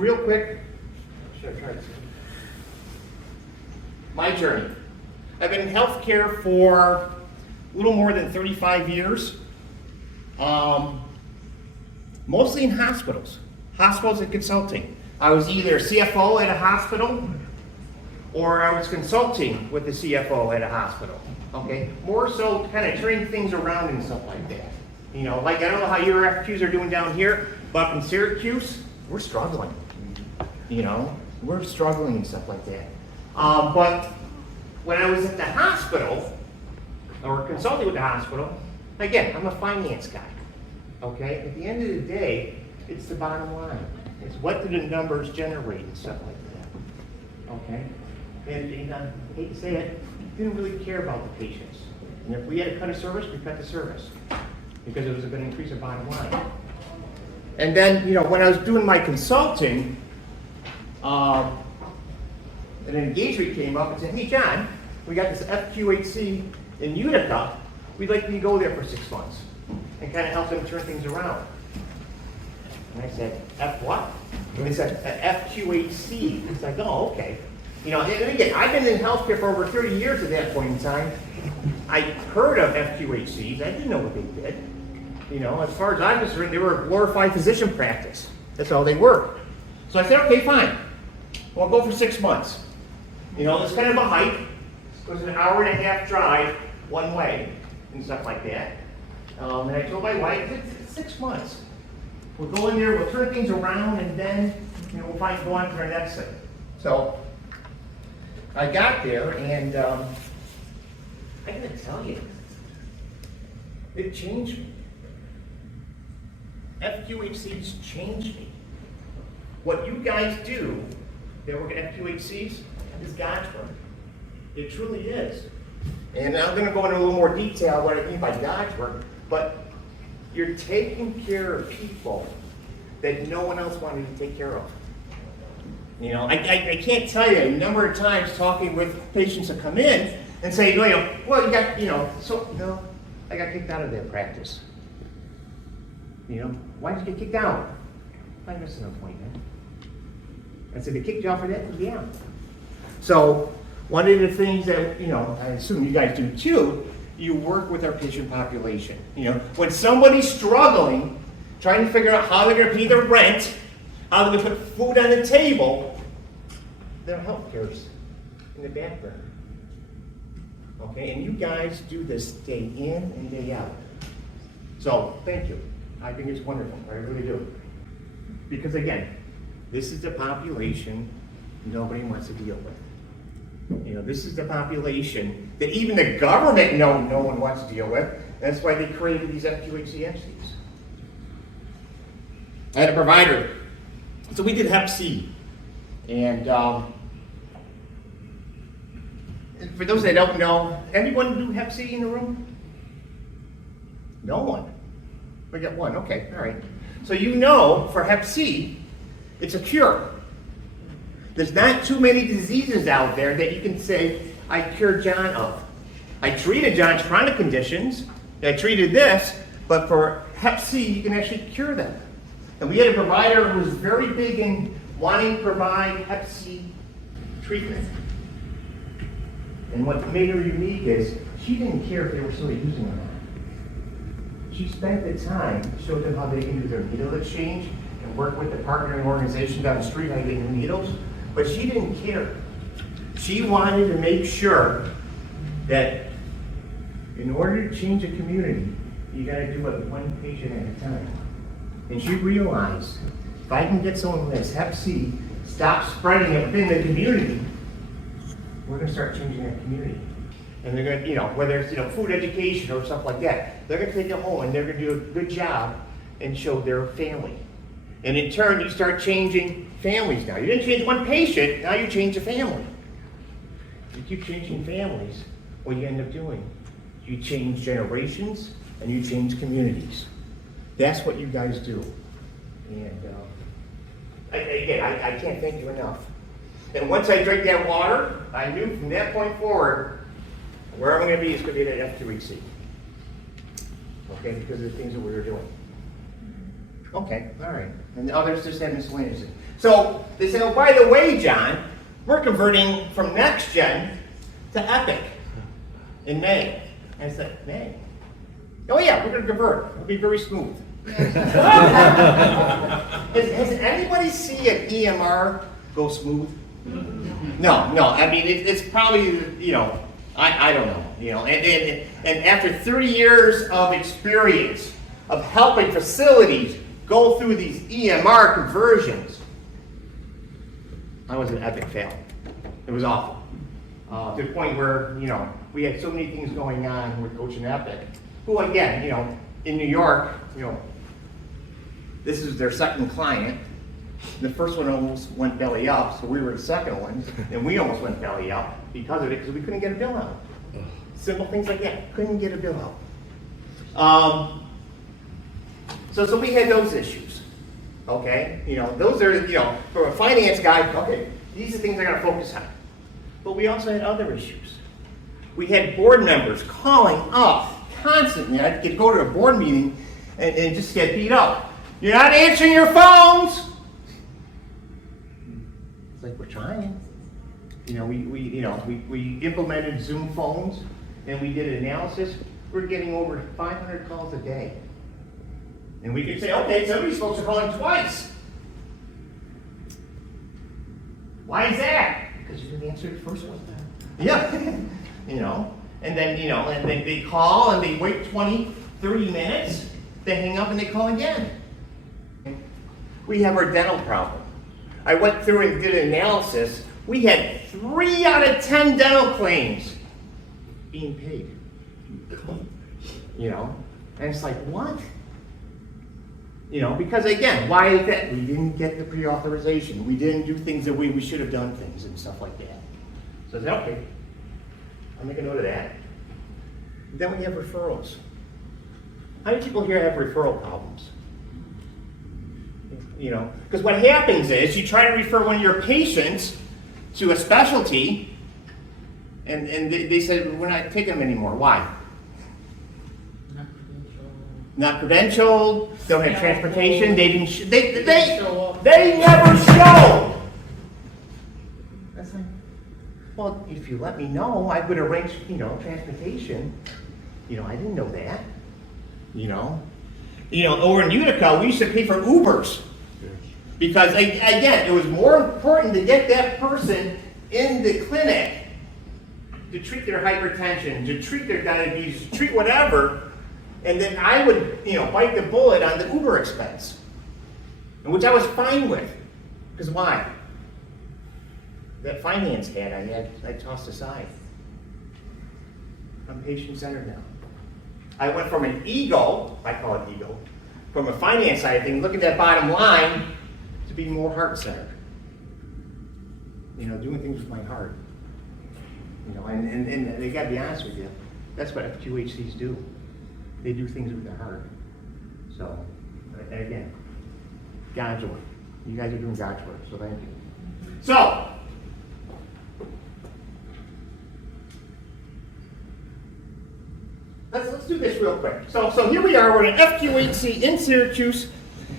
real quick, should I try this? My journey. I've been in healthcare for a little more than 35 years. Mostly in hospitals and consulting. I was either CFO at a hospital or I was consulting with the CFO at a hospital. Okay, more so kind of turning things around and stuff like that. You know, like I don't know how your FQs are doing down here, but up in Syracuse, we're struggling. You know, we're struggling and stuff like that. But when I was at the hospital, or consulting with the hospital, again, I'm a finance guy. Okay, at the end of the day, it's the bottom line. It's what do the numbers generate and stuff like that. Okay, and I hate to say it, didn't really care about the patients. And if we had to cut a service, we cut the service because it was going to increase the bottom line. And then, you know, when I was doing my consulting, an engagement came up and said, "Hey, John, we got this FQHC in Utica. We'd like you to go there for 6 months and kind of help them turn things around." And I said, "F what?" And they said, "FQHC." It's like, oh, okay. You know, and again, I've been in healthcare for over 30 years at that point in time. I heard of FQHCs. I didn't know what they did. You know, as far as I'm concerned, they were a glorified physician practice. That's all they were. So I said, okay, fine. Well, I'll go for 6 months. You know, it's kind of a hike. It was an hour and a half drive one way and stuff like that. And I told my wife, it's 6 months. We'll go in there, we'll turn things around, and then, you know, we'll go on to our next thing. So I got there, and I gotta tell you, it changed me. FQHCs changed me. What you guys do that work at FQHCs is God's work. It truly is. And I'm going to go into a little more detail what I mean by God's work, but you're taking care of people that no one else wanted to take care of. You know, I can't tell you a number of times talking with patients that come in and say, well, you got, so, no, I got kicked out of that practice. You know, why did you get kicked out? I missed an appointment. I said, they kicked you out for that? Yeah. So, one of the things that, I assume you guys do too, you work with our patient population. You know, when somebody's struggling, trying to figure out how they're going to pay their rent, how they're going to put food on the table, their health care's in the back burner. Okay, and you guys do this day in and day out. So, thank you. I think it's wonderful. I really do. Because again, this is the population nobody wants to deal with. You know, this is the population that even the government no one wants to deal with. That's why they created these FQHC entities. I had a provider. So we did Hep C. And for those that don't know, anyone do Hep C in the room? No one. We got one, okay, all right. So for Hep C, it's a cure. There's not too many diseases out there that you can say, I cured John of. I treated John's chronic conditions, I treated this, but for Hep C, you can actually cure them. And we had a provider who was very big in wanting to provide Hep C treatment. And what made her unique is, she didn't care if they were still using it or not. She spent the time to show them how they can do their needle exchange and work with the partnering organization down the street how to get new needles, but she didn't care. She wanted to make sure that in order to change a community, you got to do it one patient at a time. And she realized, if I can get someone who has Hep C, stop spreading it within the community, we're going to start changing that community. And they're going to, whether it's, food education or stuff like that, they're going to take it home and they're going to do a good job and show their family. And in turn, you start changing families now. You didn't change one patient, now you change a family. You keep changing families, what you end up doing, you change generations and you change communities. That's what you guys do. And I can't thank you enough. And once I drank that water, I knew from that point forward, where I'm going to be is going to be at FQHC. Okay, because of the things that we were doing. Okay, all right. And the others just have miscellaneous. So they said, oh, by the way, John, we're converting from Next Gen to Epic in May. And I said, May? Oh yeah, we're going to convert. It'll be very smooth. Has anybody seen an EMR go smooth? No. I mean, it's probably, I don't know. And after 30 years of experience of helping facilities go through these EMR conversions, I was an epic fail. It was awful. To the point where, we had so many things going on with Coach and Epic, who again, in New York, this is their second client. The first one almost went belly up, so we were the second one, and we almost went belly up because of it, because we couldn't get a bill out. Simple things like that, couldn't get a bill out. So we had those issues, okay? Those are, for a finance guy, okay, these are things I gotta focus on. But we also had other issues. We had board members calling up constantly. I could go to a board meeting and just get beat up. You're not answering your phones! It's like, we're trying. We implemented Zoom phones and we did an analysis. We're getting over 500 calls a day. And we could say, okay, some of these folks are calling twice. Why is that? Because you didn't answer the first one. Yeah. And then, and they call and they wait 20, 30 minutes, they hang up and they call again. We have our dental problem. I went through and did an analysis. We had 3 out of 10 dental claims being paid. And it's like, what? Because again, why is that? We didn't get the pre-authorization. We didn't do things the way we should have done things and stuff like that. So I said, okay, I'll make a note of that. Then we have referrals. How many people here have referral problems? Because what happens is you try to refer one of your patients to a specialty, and they said, we're not taking them anymore. Why? Not credentialed, don't have transportation, they didn't, they never showed. That's like, well, if you let me know, I would arrange, transportation. I didn't know that. Over in Utica, we used to pay for Ubers. Because, again, it was more important to get that person in the clinic to treat their hypertension, to treat their diabetes, to treat whatever, and then I would, bite the bullet on the Uber expense, which I was fine with. Because why? That finance hat I tossed aside. I'm patient-centered now. I went from an ego, I call it ego, from a finance side of things, look at that bottom line, to be more heart-centered. Doing things with my heart. And they got to be honest with you, that's what FQHCs do. They do things with their heart. So, again, God's work. You guys are doing God's work, so thank you. So, let's do this real quick. So here we are, we're at FQHC in Syracuse,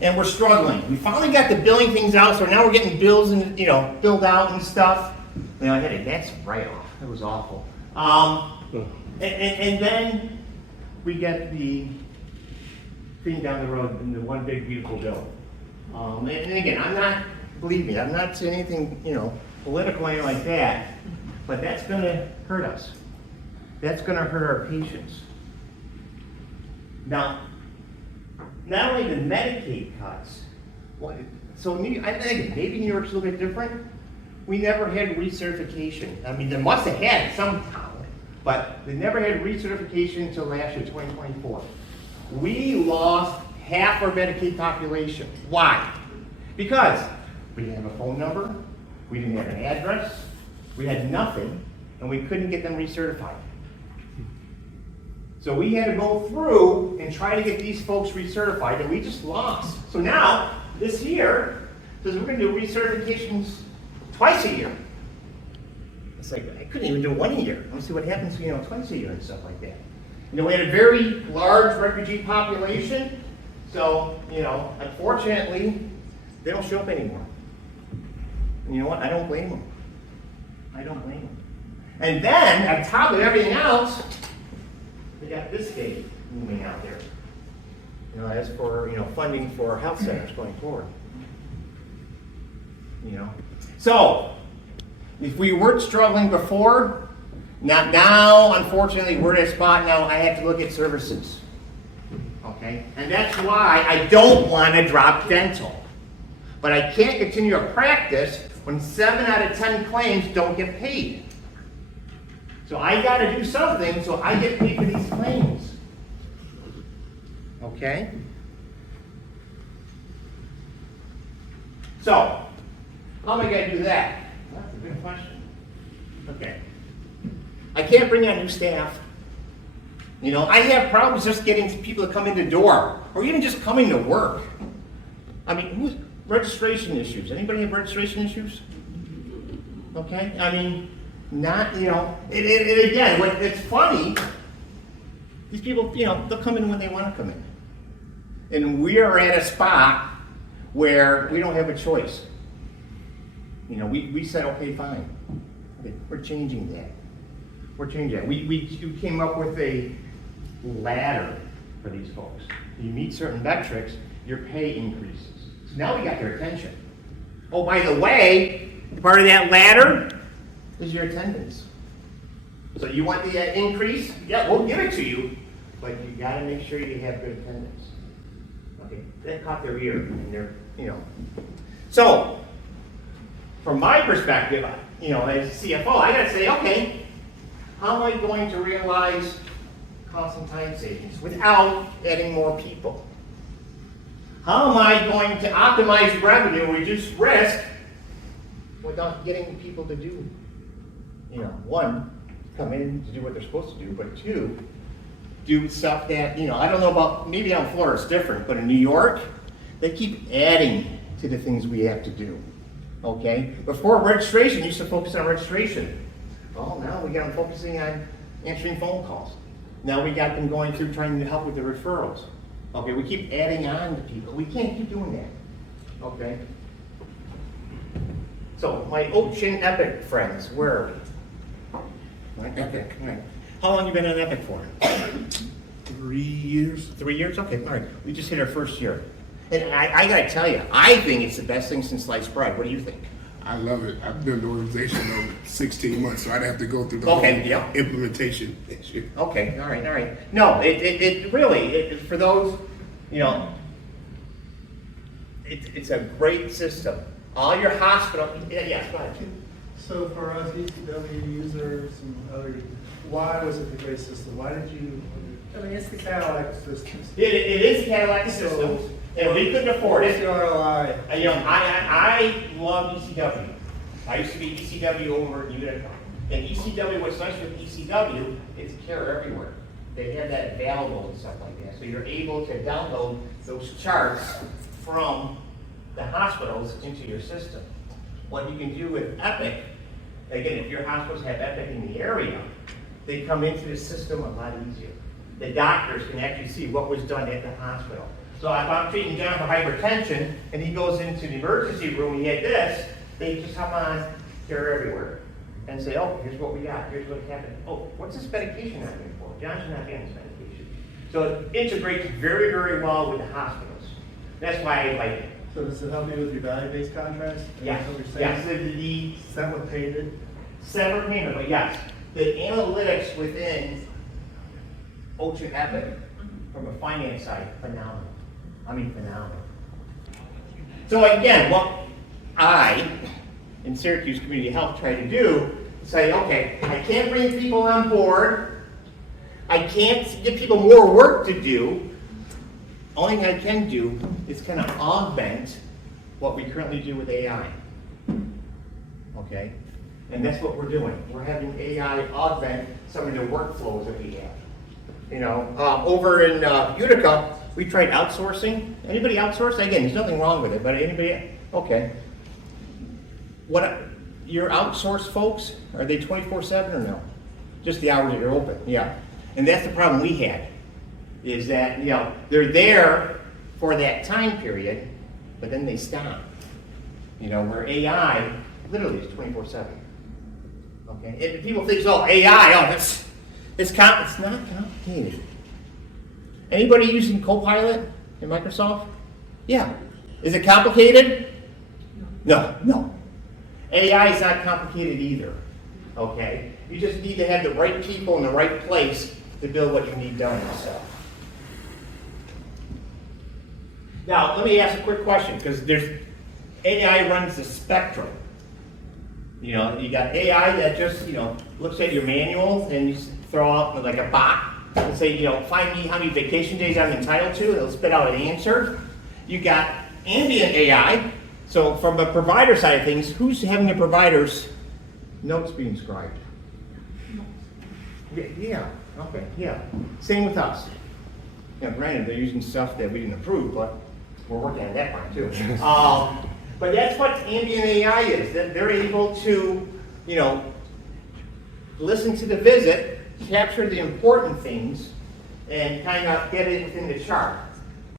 and we're struggling. We finally got the billing things out, so now we're getting bills and billed out and stuff. I had a that's write-off. It was awful. And then we get the thing down the road in the one big beautiful bill. And again, believe me, I'm not saying anything political or anything like that, but that's going to hurt us. That's going to hurt our patients. Now, not only the Medicaid cuts, so I think maybe New York's a little bit different. We never had recertification. I mean, they must have had it somehow, but they never had recertification until last year, 2024. We lost half our Medicaid population. Why? Because we didn't have a phone number, we didn't have an address, we had nothing, and we couldn't get them recertified. So we had to go through and try to get these folks recertified, and we just lost. So now, this year, says we're going to do recertifications twice a year. It's like, I couldn't even do one a year. Let's see what happens, twice a year and stuff like that. We had a very large refugee population, so, unfortunately, they don't show up anymore. And you know what? I don't blame them. I don't blame them. And then, on top of everything else, they got this gate moving out there. You know, as for, you know, funding for health centers going forward. You know? So, if we weren't struggling before, now, unfortunately, we're at a spot now I have to look at services. Okay? And that's why I don't want to drop dental. But I can't continue to practice when 7 out of 10 claims don't get paid. So I got to do something so I get paid for these claims. Okay? So, how am I going to do that? That's a good question. Okay. I can't bring on new staff. You know, I have problems just getting people to come in the door, or even just coming to work. I mean, registration issues. Anybody have registration issues? Okay, I mean, not, you know, and again, it's funny, these people, you know, they'll come in when they want to come in. And we are at a spot where we don't have a choice. You know, we said, okay, fine. Okay, we're changing that. We're changing that. We came up with a ladder for these folks. You meet certain metrics, your pay increases. So now we got their attention. Oh, by the way, part of that ladder is your attendance. So you want the increase? Yeah, we'll give it to you, but you got to make sure you have good attendance. Okay, that caught their ear, and they're, you know. So, from my perspective, you know, as CFO, I got to say, okay, how am I going to realize cost and time savings without adding more people? How am I going to optimize revenue, reduce risk, without getting people to do, you know, one, come in to do what they're supposed to do, but two, do stuff that, you know, I don't know about, maybe down in Florida it's different, but in New York, they keep adding to the things we have to do, okay? Before registration, you used to focus on registration. Well, now we got them focusing on answering phone calls. Now we got them going through trying to help with the referrals. Okay, we keep adding on to people. We can't keep doing that, okay? So, my Ocean Epic friends, where are we? Epic. All right. How long have you been on Epic for? 3 years. 3 years? Okay, all right. We just hit our first year. And I gotta tell you, I think it's the best thing since sliced bread. What do you think? I love it. I've been in the organization over 16 months, so I'd have to go through the Okay, whole yeah. implementation issue. Okay, all right. No, it really, for those, you know, it's a great system. All your hospital, yes, go ahead. So for us ECW users and others, why was it the great system? Why did you, I mean, it's the Cadillac systems. It is Cadillac system, and we couldn't afford What's it. the ROI? You know, I love ECW. I used to be ECW over in Utica. And ECW, what's nice with ECW, it's care everywhere. They have that available and stuff like that. So you're able to download those charts from the hospitals into your system. What you can do with Epic, again, if your hospitals have Epic in the area, they come into the system a lot easier. The doctors can actually see what was done at the hospital. So if I'm treating John for hypertension and he goes into the emergency room, he had this, they just hop on Care Everywhere and say, oh, here's what we got, here's what happened. Oh, what's this medication not getting for? John's not getting this medication. So it integrates very, very well with the hospitals. That's why I like it. So does it help you with your value-based contracts? Yes, Is that what you're saying? yes, the Separate payment? separate payment, but yes, the analytics within Ocean Epic from a finance side, phenomenal. I mean, phenomenal. So again, what I, in Syracuse Community Health, try to do is say, okay, I can't bring people on board. I can't give people more work to do. Only thing I can do is kind of augment what we currently do with AI. Okay? And that's what we're doing. We're having AI augment some of the workflows that we have. You know, over in Utica, we tried outsourcing. Anybody outsource? Again, there's nothing wrong with it, but anybody? Okay. Your outsourced folks, are they 24/7 or no? Just the hours that you're open, yeah. And that's the problem we had, is that, you know, they're there for that time period, but then they stop. You know, where AI literally it's 24/7. Okay, and people think, oh, AI, oh, it's not complicated. Anybody using Copilot in Microsoft? Yeah. Is it complicated? No. AI is not complicated either. Okay? You just need to have the right people in the right place to build what you need done yourself. Now, let me ask a quick question, because AI runs the spectrum. You know, you got AI that just, looks at your manual and you throw out like a bot and say, find me how many vacation days I'm entitled to, and it'll spit out an answer. You got ambient AI. So from the provider side of things, who's having the provider's notes being scribed? Yeah, okay, yeah. Same with us. Granted, they're using stuff that we didn't approve, but we're working on that part too. But that's what ambient AI is. That they're able to, listen to the visit, capture the important things, and kind of get it within the chart.